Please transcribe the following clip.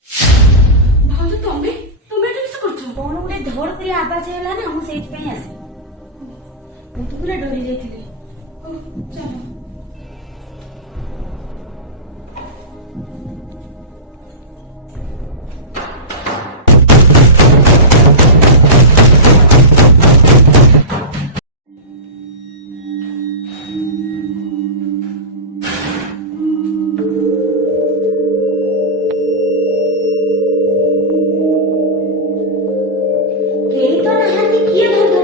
भाउज तमे तमे एटा किस करछ कोन गुटे धड़ करी आवाज हैला ना हम सेठ पे आसे मु तो पूरा डरी जाइथिले चलो केही तो नहाती किए धर